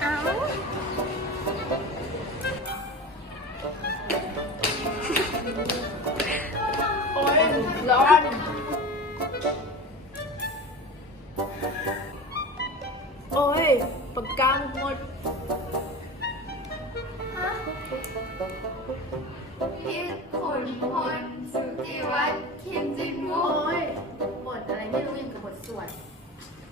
เอาโอ้ยร้อน โอ้ยปากกาหมดฮะพี่ขนพนสุติวัฒน์เคนจิมูโอ้ยบทอะไรไม่รู้ยังกับบทสวด